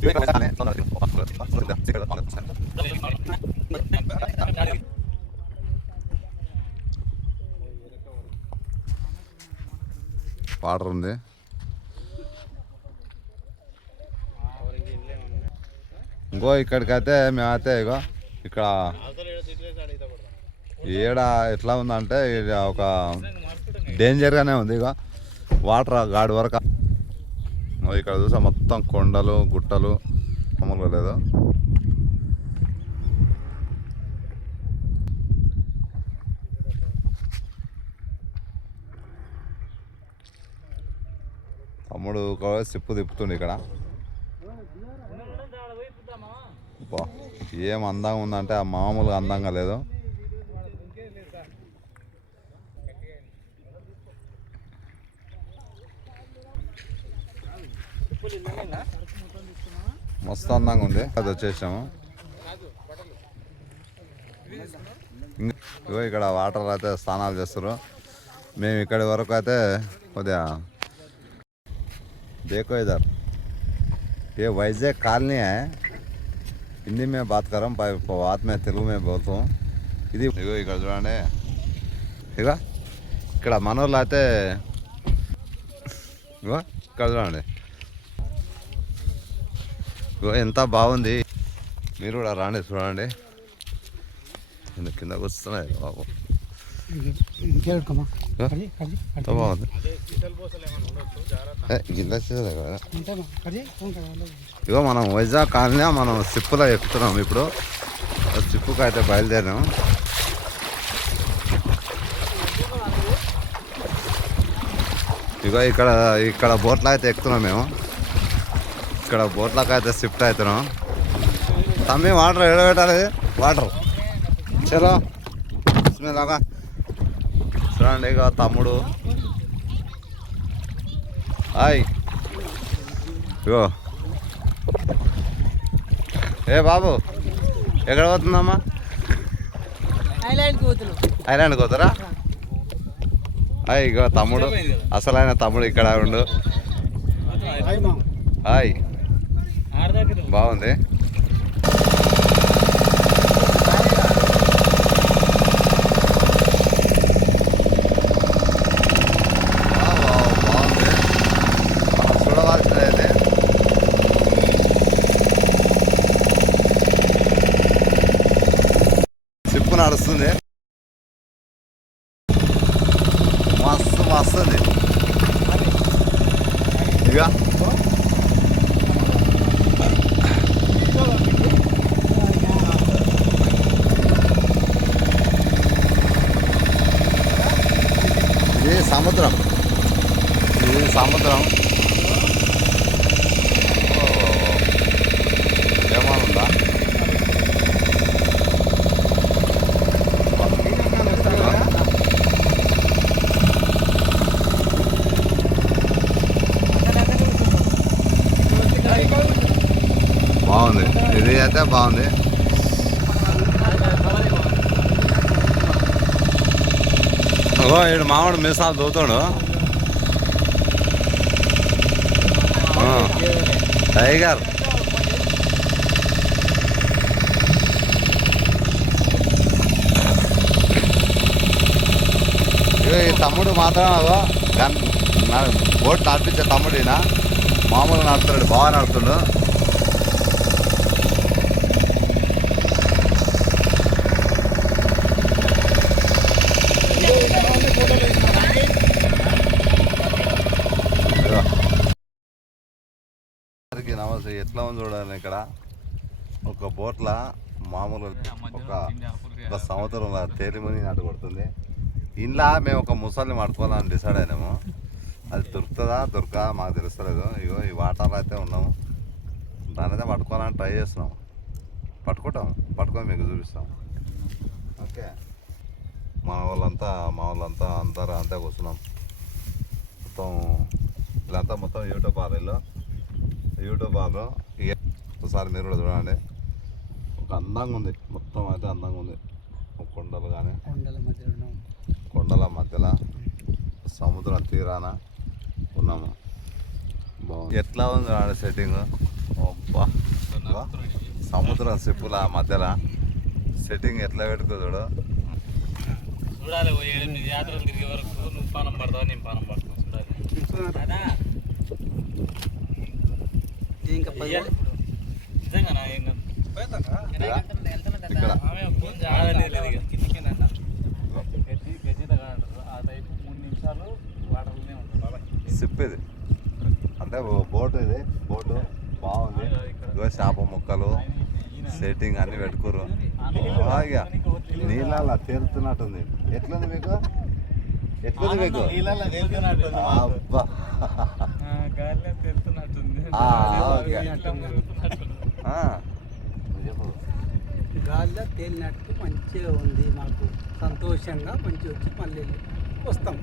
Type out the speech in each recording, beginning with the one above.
Water ఉంది. ఇంకో ఇక్కడికైతే మేమైతే ఇగో ఇక్కడ ఏడ ఎట్లా ఉందంటే ఒక డేంజర్గానే ఉంది. ఇక వాటర్ గాడి వరకు ఇక్కడ చూసా మొత్తం కొండలు గుట్టలు మామూలుగా లేదు. తమ్ముడు సిప్పు తిప్పుతుండే ఇక్కడ. ఏం అందంగా ఉందంటే ఆ మామూలుగా అందంగా లేదు. మస్తు అందంగా ఉంది. అది వచ్చేసాము. ఇగో ఇక్కడ వాటర్ అయితే స్నానాలు చేస్తారు. మేము ఇక్కడి వరకు అయితే కొద్దిగా देखो इधर ये वैजाग कॉलोनी है. हिंदी में बात कर रहा हूँ, बात में तेलुगु में बोलता हूँ. ఇది ఇగో ఇక్కడ చూడండి. ఇగో ఇక్కడ మనోళ్ళు అయితే ఇగో ఇక్కడ చూడండి. ఇగో ఎంత బాగుంది. మీరు కూడా రాండి చూడండి. కింద వస్తున్నాయి బాబు. ఎంత బాగుంది. ఇగో మనం వైజాగ్ కాలనీ మనం సిప్పులో ఎక్కుతున్నాం. ఇప్పుడు సిప్పుకి అయితే బయలుదేరాం. ఇగో ఇక్కడ బోట్లో అయితే ఎక్కుతున్నాం మేము. ఇక్కడ బోట్లకు అయితే షిఫ్ట్ అవుతున్నాం. తమ్మి వాటర్ ఎడబెట్టాలి. వాటర్ చలో లాగా చూడండి. ఇక తమ్ముడు హాయ్. ఇగో ఏ బాబు ఎక్కడ పోతుందమ్మా? ఐలాండ్కి పోతారా? హాయ్. ఇగో తమ్ముడు, అసలైన తమ్ముడు ఇక్కడ ఉండు. హాయ్. బాగుంది. సిప్పు నడుస్తుంది. మస్తు వస్తుంది. ఇక ఇది సముద్రం. ఏమనుందా? బాగుంది. ఇది అయితే బాగుంది. వీడు మామిడి మీసాలు దూతాడు. టైగర్. ఈ తమ్ముడు మాత్రం బోట్ నడిపించే తమ్ముడినా మామూలుగా నడుపుతాడు. బాగా నడుపుతాడు. నమస్తే. ఎట్లా ఉంది చూడాలి. ఇక్కడ ఒక బోట్ల మామూలు ఒక సంవత్సరంలో తేలిమని నాటు కొడుతుంది. ఇంట్లో మేము ఒక ముసలిని పట్టుకోవాలని డిసైడ్ అయినాము. అది దొరకదా మాకు తెలుస్తలేదు. ఇగో ఈ వాటర్లో అయితే ఉన్నాము. దాని అయితే పట్టుకోవాలని ట్రై చేస్తున్నాం. పట్టుకొని మీకు చూపిస్తాం. ఓకే. మా వాళ్ళంతా అందరూ అంతా కూర్చున్నాం. మొత్తం వీళ్ళంతా మొత్తం యూట్యూబ్ వాళ్ళు ఒకసారి మీరు కూడా చూడండి. ఒక అందంగా ఉంది. మొత్తం అయితే అందంగా ఉంది. కొండలు కానీ కొండల మధ్యలో సముద్రం తీరాన ఉన్నాము. బాగుంది. ఎట్లా ఉంది ఆడ సెట్టింగ్? అబ్బా సముద్రం సిప్పుల మధ్యలో సెట్టింగ్ ఎట్లా పెట్టుకో చూడు. చూడాలి 7-8 యాత్రలు తిరిగే వరకు నువ్వు పానం పడతావు, నేను పానం పడతాను. చూడాలి నిజంగా సిప్ ఇది అంటే బోటు, ఇది బోటు బాగుంది. చేప ముక్కలు సెట్టింగ్ అన్ని పెట్టుకోరు. ఇక నీళ్ళ తేలుతున్నట్టుంది. ఎట్లుంది మీకు? ఎట్లుంది మీకు? అబ్బా గాలిలో తేలినట్టు మంచిగా ఉంది. మాకు సంతోషంగా మంచిగా వచ్చి మళ్ళీ వస్తాం.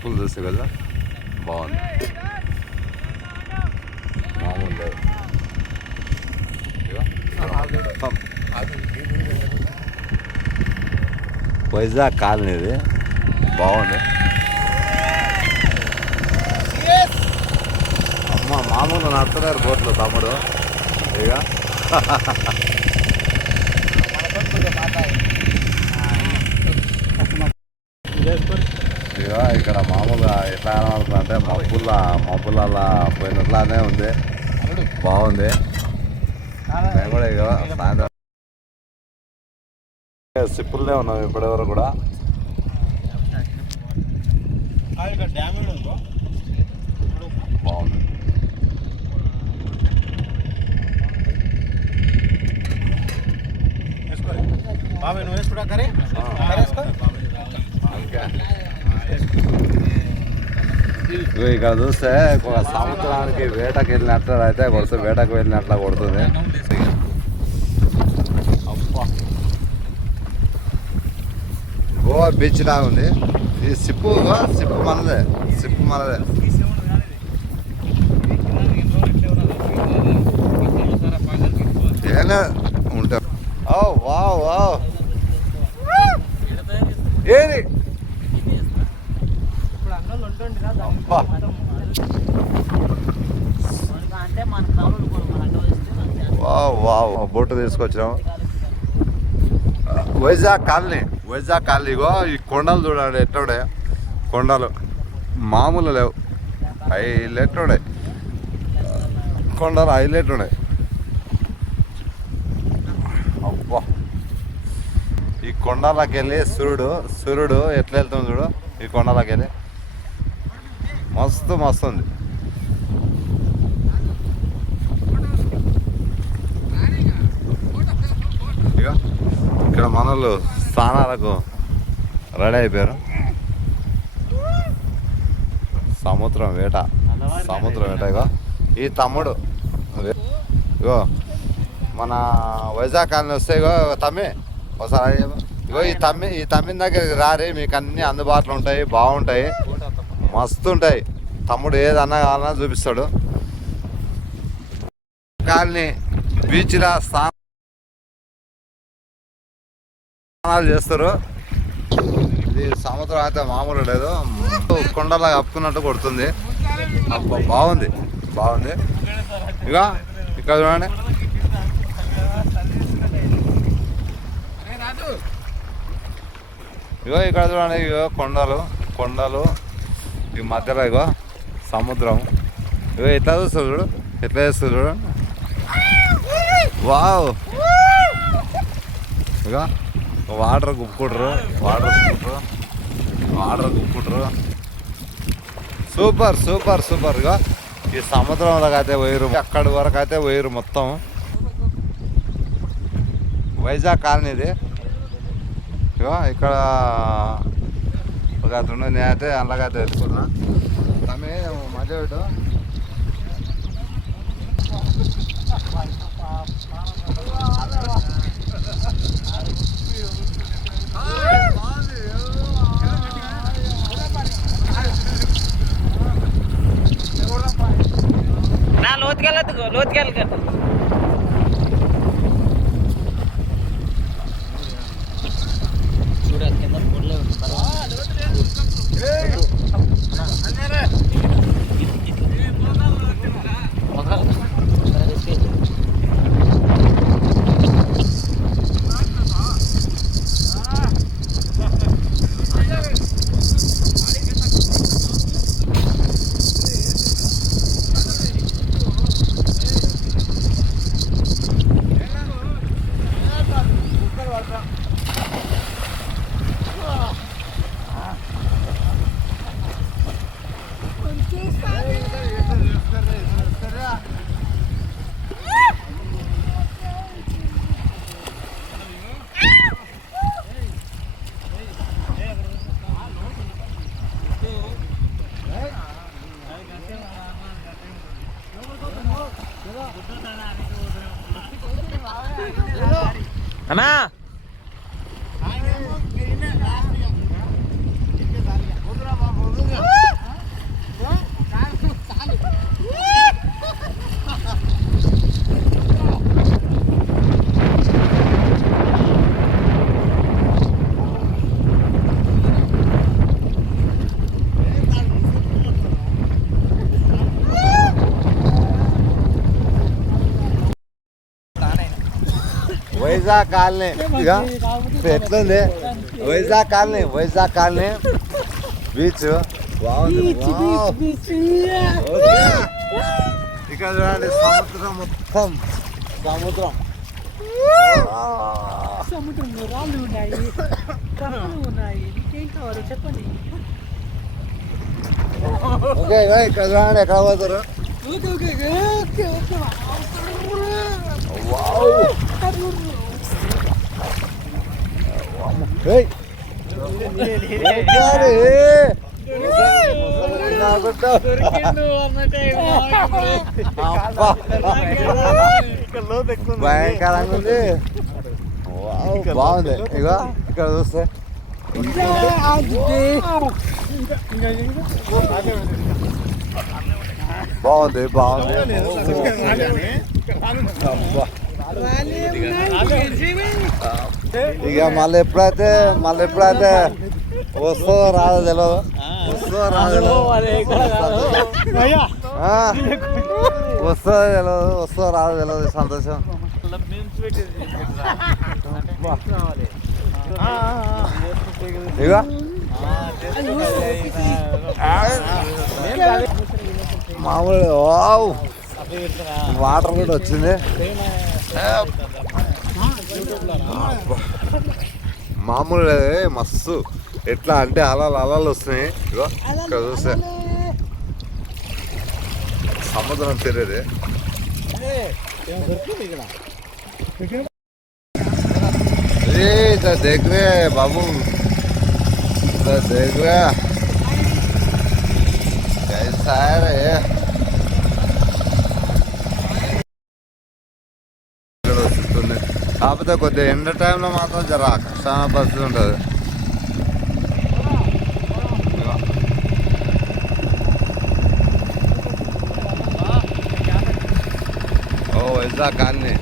ఫుల్ చూస్తే కదా బాగుంది. మామూలు వైజాగ్ కాలనీ ఇది బాగుంది. అమ్మ మామూలు నడుతున్నారు బోట్లు తమ్ముడు. ఇక ఇక ఇక్కడ మామూలుగా ఎట్లా కనబడుతుంది అంటే మబ్బులలా పోయినట్లానే ఉంది. బాగుంది. మేము కూడా ఇక సాయంత్రం సిప్పులనే ఉన్నాం ఇప్పటివరకు కూడా. బాగుంది. ఇక్కడ చూస్తే ఒక సంవత్సరానికి వేటకు వెళ్ళినట్లు అయితే కొడుతుంది, వేటకు వెళ్ళినట్లా కొడుతుంది. గోవా బీచ్ లాగా ఉంది. ఈ సిప్పు మనదే, సిప్పు మనదే. ఏనా ఉంటా. ఓ వావ్ వావ్ ఏది వావ్ వావ్ బోటు తీసుకొచ్చినాం. వైజాగ్ కాలనీ, వైజాగ్ కాలనీగో ఈ కొండలు చూడండి ఎట్లుండే. కొండలు మామూలు లేవు, హైలైట్ ఉండే కొండలు, హైలైట్ ఉండే. అబ్బా ఈ కొండలకి వెళ్ళి సూర్యుడు ఎట్లా వెళ్తుంది చూడు. ఈ కొండలకి వెళ్ళి మస్తు మస్తు ఉంది. ఇక ఇక్కడ మనోళ్ళు స్నానాలకు రెడీ అయిపోయారు. సముద్రం వేట ఇగో ఈ తమ్ముడు ఇగో మన వైజాగ్ కాలనీ వస్తే ఇగో తమ్మి ఒకసారి ఇగో ఈ తమ్మిన దగ్గరికి రారి, మీకు అన్నీ అందుబాటులో ఉంటాయి, బాగుంటాయి, మస్తు ఉంటాయి. తమ్ముడు ఏదన్నా కావాలన్నా చూపిస్తాడు. కాలనీ బీచ్లో స్నానాలు చేస్తారు. ఇది సముద్రం అయితే మామూలు లేదు, కొండలా కప్పుకున్నట్టు కొడుతుంది. బాగుంది. ఇక ఇక్కడ చూడండి, ఇగో ఇక్కడ చూడండి, ఇగో కొండలు ఈ మధ్యలో ఇగో సముద్రం. ఇగో ఎట్లా చూస్తుంది చూడు, ఎట్లా చేస్తుంది చూడు. వావ్ ఇక వాటర్ గుప్పుకుంటారు. సూపర్ ఇక ఈ సముద్రంలోకి అయితే పోయారు, అక్కడి వరకు అయితే పోయారు మొత్తం. వైజాగ్ కాలనీ ఇది. ఇగో ఇక్కడ ఒక అతను నేనైతే అందులోకైతే తెలుసుకున్నా. తమ్మి మధ్య పెట్టు. లోతుకెళ్ళదు చూడాలి కింద అన్నా వైజాగ్ కాలనీ ఇక ఎట్లుంది వైజాగ్ కాలనీ బీచ్ బాగుంది ఓకే. ఇక్కడ చూడండి సముద్రం మొత్తం సముద్రం సముద్రంలో రాళ్ళు ఉన్నాయి కర్రలు ఉన్నాయి ఇంకేం కావాలో చెప్పండి. ఓకే ఇక ఇక్కడ చూడండి ఎక్కడ పోతారు ఓకే ఓకే ఓకే ఓకే ఏయ్. అబ్బా. భయంకరంగా ఉంది వావ్, బాగుంది ఇక ఇక్కడ చూస్తే బాగుంది అబ్బా. ఇక మళ్ళీ ఎప్పుడైతే వస్తుందో రాదో తెలియదు వస్తుందో రాదో తెలియదు సంతోషం ఇక మామూలు వావ్ వాటర్ కూడా వచ్చింది మామూలు మస్తు ఎట్లా అంటే అలలు వస్తున్నాయి ఇగో ఇక్కడ చూస్తే సముద్రం తెలియదు దగ్గరే బాబు దగ్గర సారే ఇక్కడ వస్తుంది కాకపోతే కొద్దిగా ఎండ టైంలో మాత్రం జర కష్టమైన పరిస్థితి ఉంటుంది ఓ వైజాగ్ కాలనీ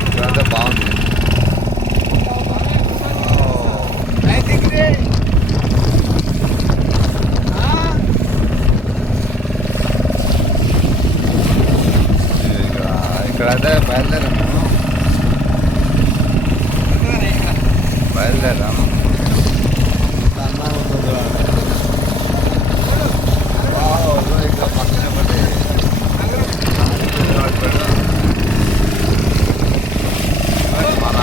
ఇక్కడైతే బాగుంది ఇక్కడైతే బయలుదేరాము ఇంకా పక్కనే పడి మన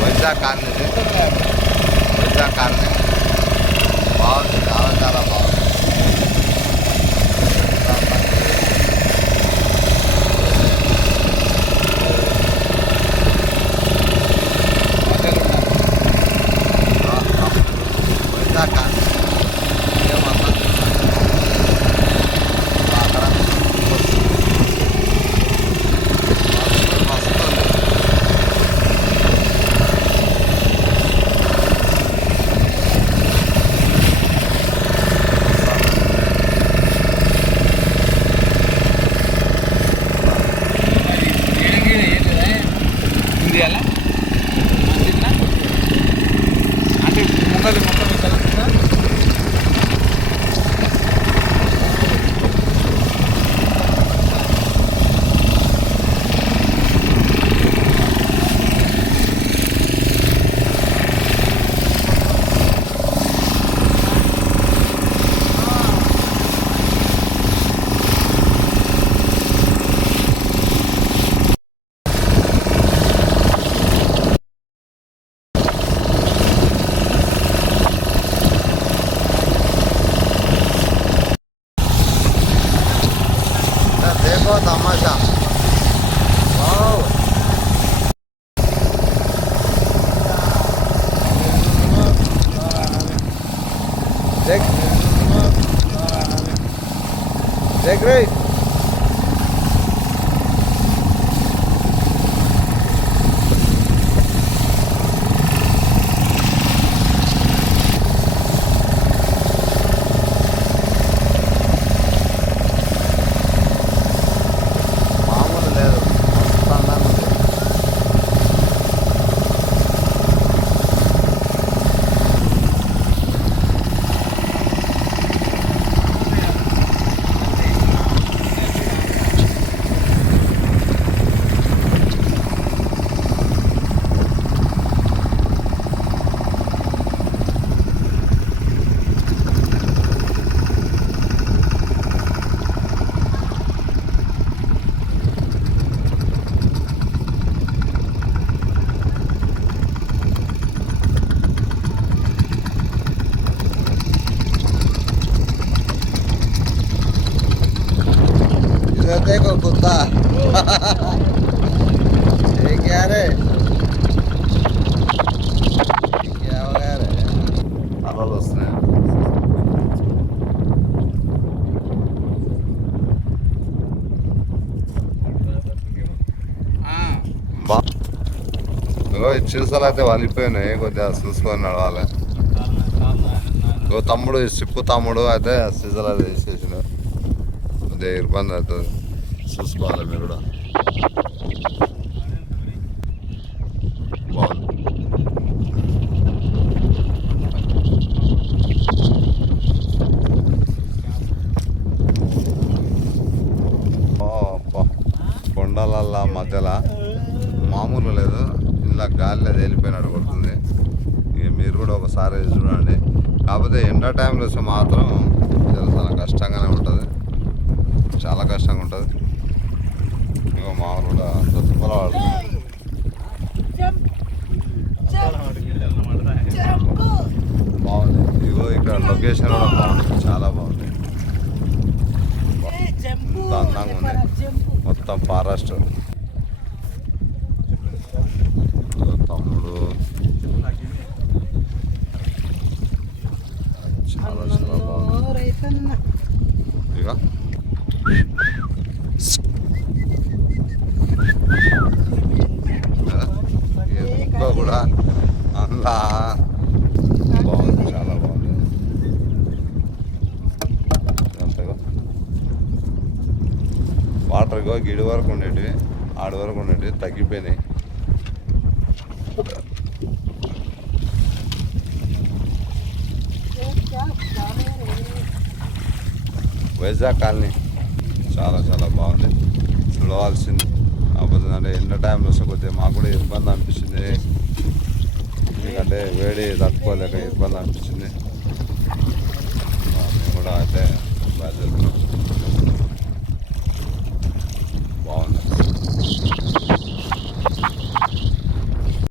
వైజాగ్ కాలనీ బాగుంది చాలా బాగుంది तमाशा देख Take right. మామూలు లేదు, మస్తు అందంగా ఉంది. इधर देखो कुत्ता ये क्या रे क्या हो गया रे అలలు వస్తున్నాయి చీసలు అయితే వలిపోయినాయి కొద్దిగా చూసుకొని నడవాలి ఓ తమ్ముడు సిప్పు తమ్ముడు అయితే సీజన్ అది వేసేసిన కొద్దిగా ఇబ్బంది అవుతుంది చూసుకోవాలి మీరు కూడా బాగుంది కొండలల్ల మధ్యలో మామూలు లేదు ఇలా గాలి అది వెళ్ళిపోయినట్టు కొడుతుంది ఇక మీరు కూడా ఒకసారి చూడండి కాకపోతే ఎండ టైంలో వస్తే మాత్రం చాలా కష్టంగానే ఉంటుంది చాలా కష్టంగా ఉంటుంది ఇగో మామూలు కూడా తుప్పల పడుతుంది బాగుంది ఇగో ఇక్కడ లొకేషన్ కూడా బాగుంది చాలా బాగుంది ఎంత అందంగా ఉంది మొత్తం ఫారెస్ట్ తమ్ముడు చాలా చాలా బాగుంది ఇక ఇంకా కూడా అందులో బాగుంది చాలా బాగుంది అంతేగా వాటర్ ఇగో గిడి వరకు ఉండేటివి ఆడి వరకు ఉండేటివి తగ్గిపోయినాయి వైజాగ్ కాలనీ చాలా చాలా బాగుంది చూడవలసింది కాకపోతే అంటే ఎండ టైంలో వస్తే కొద్దిగా మాకు కూడా ఇబ్బంది అనిపించింది ఎందుకంటే వేడి తట్టుకోలేక ఇబ్బంది అనిపించింది మేము కూడా అయితే బయలుదేరుతున్నాం